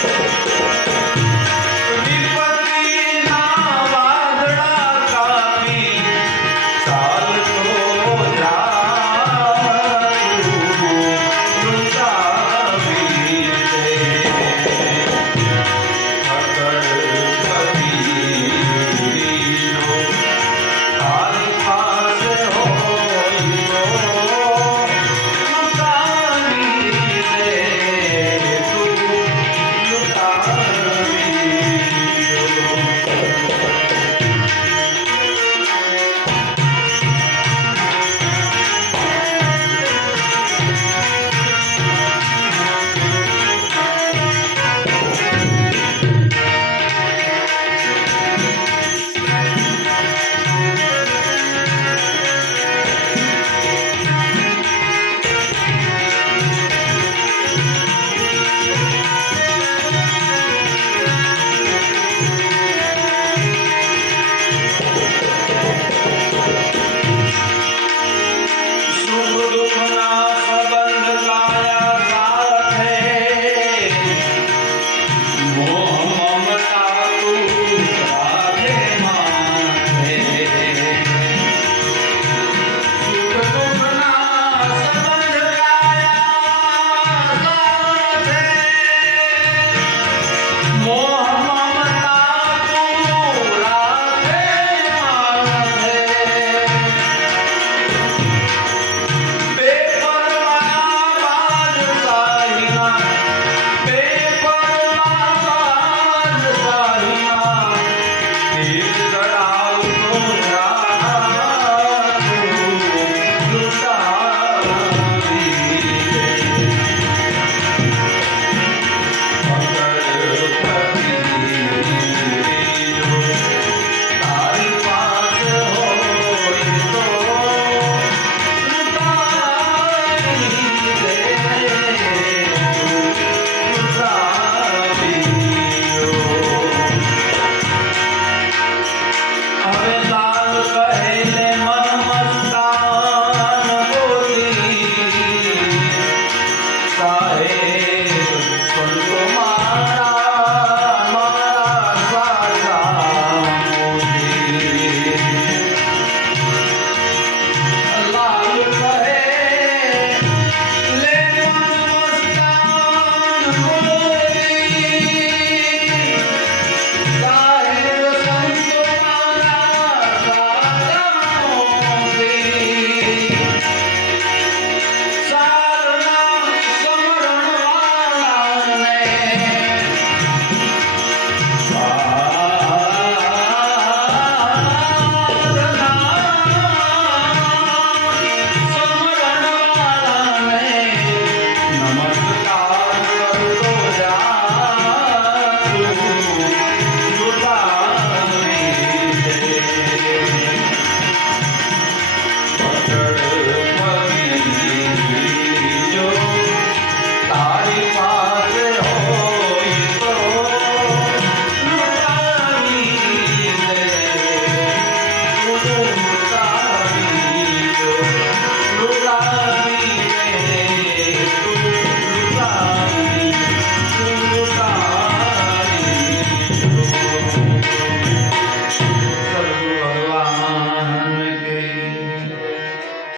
Thank okay. you.